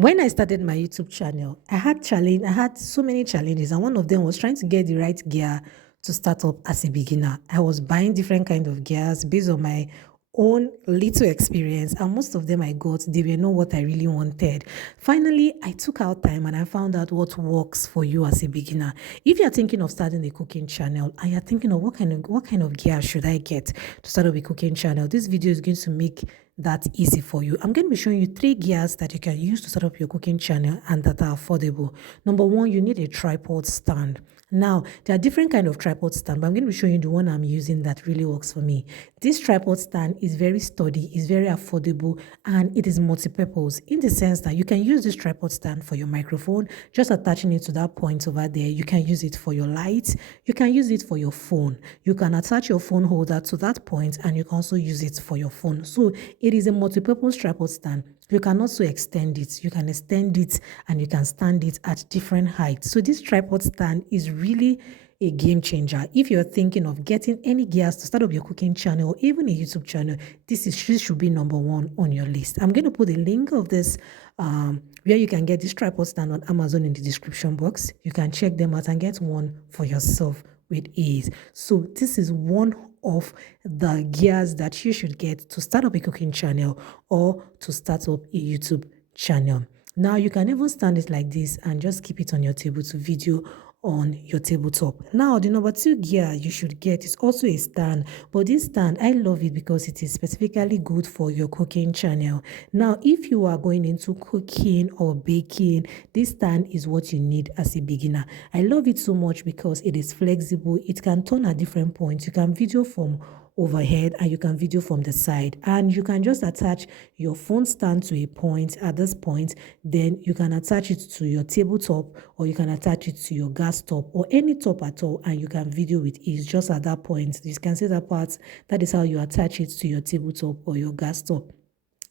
When I started my YouTube channel, I had so many challenges, and one of them was trying to get the right gear to start up as a beginner. I was buying different kind of gears based on my own little experience, and most of them I got, they were not what I really wanted. Finally, I took out time and I found out what works for you as a beginner. If you're thinking of starting a cooking channel and you're thinking of what kind of gear should I get to start up a cooking channel, this video is going to make that easy for you. I'm going to be showing you 3 gears that you can use to start up your cooking channel and that are affordable. Number 1, you need a tripod stand. Now, there are different kind of tripod stand, but I'm going to be showing you the one I'm using that really works for me. This tripod stand is very sturdy, is very affordable, and it is multi-purpose in the sense that you can use this tripod stand for your microphone, just attaching it to that point over there. You can use it for your lights, you can use it for your phone. You can attach your phone holder to that point, and you can also use it for your phone. So it is a multi-purpose tripod stand. You can also extend it. You can extend it and you can stand it at different heights. So this tripod stand is really a game changer. If you're thinking of getting any gears to start up your cooking channel or even a YouTube channel, this should be number 1 on your list. I'm going to put a link of this where you can get this tripod stand on Amazon in the description box. You can check them out and get one for yourself with ease. So this is one of the gears that you should get to start up a cooking channel or to start up a YouTube channel. Now you can even stand it like this and just keep it on your table to video on your tabletop. Now the number 2 gear you should get is also a stand, but this stand, I love it because it is specifically good for your cooking channel. Now if you are going into cooking or baking, this stand is what you need as a beginner. I love it so much because it is flexible. It can turn at different points. You can video from overhead and you can video from the side, and you can just attach your phone stand to a point. At this point, then you can attach it to your tabletop, or you can attach it to your gas top or any top at all, and you can video with ease just at that point. You can see that part. That is how you attach it to your tabletop or your gas top.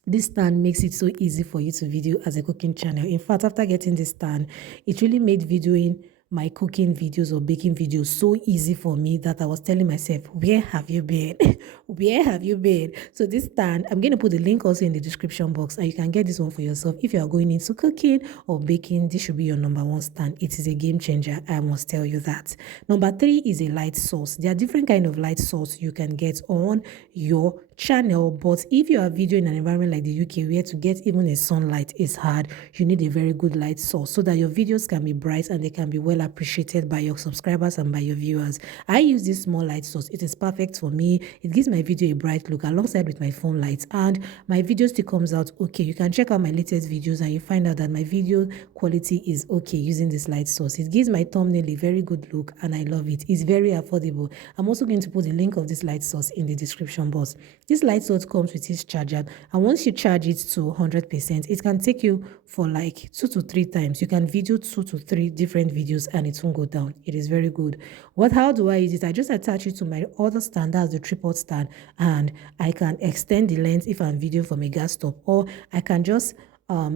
This stand makes it so easy for you to video as a cooking channel. In fact, after getting this stand, it really made videoing my cooking videos or baking videos so easy for me that I was telling myself, where have you been? Where have you been? So this stand, I'm going to put the link also in the description box, and you can get this one for yourself. If you are going into cooking or baking, this should be your number 1 stand. It is a game changer, I must tell you that. Number 3 is a light source. There are different kind of light source you can get on your channel, but if you are videoing in an environment like the UK where to get even a sunlight is hard, you need a very good light source so that your videos can be bright and they can be well appreciated by your subscribers and by your viewers. I use this small light source. It is perfect for me. It gives my video a bright look alongside with my phone lights, and my video still comes out okay. You can check out my latest videos and you find out that my video quality is okay using this light source. It gives my thumbnail a very good look and I love it. It's very affordable. I'm also going to put the link of this light source in the description box. This light source comes with its charger, and once you charge it to 100%, it can take you for like 2 to 3 times. You can video 2 to 3 different videos and it won't go down. It is very good. How do I use it? I just attach it to my other stand, that's the tripod stand, and I can extend the length if I'm videoing from a gas stop, or I can just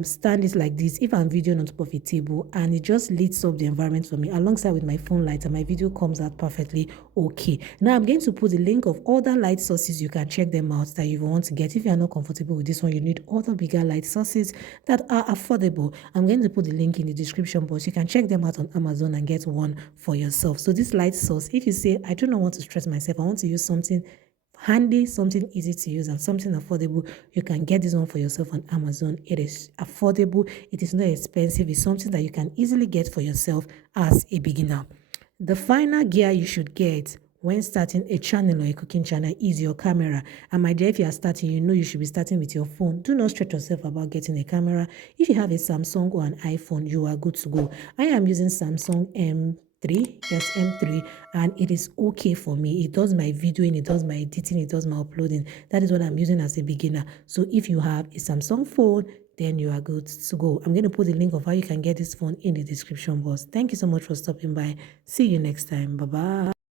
stand it like this if I'm videoing on top of a table, and it just lights up the environment for me alongside with my phone light, and my video comes out perfectly okay. Now I'm going to put the link of other light sources. You can check them out that you want to get. If you are not comfortable with this one, you need other bigger light sources that are affordable. I'm going to put the link in the description box. You can check them out on Amazon and get one for yourself. So this light source, if you say, I do not want to stress myself, I want to use something handy, something easy to use and something affordable, you can get this one for yourself on Amazon. It is affordable, it is not expensive, it's something that you can easily get for yourself as a beginner. The final gear you should get when starting a channel or a cooking channel is your camera. And my dear, if you are starting, you know you should be starting with your phone. Do not stress yourself about getting a camera. If you have a Samsung or an iPhone, you are good to go. I am using Samsung M3, and it is okay for me. It does my videoing, it does my editing, it does my uploading. That is what I'm using as a beginner. So if you have a Samsung phone, then you are good to go. I'm going to put the link of how you can get this phone in the description box. Thank you so much for stopping by. See you next time. Bye-bye.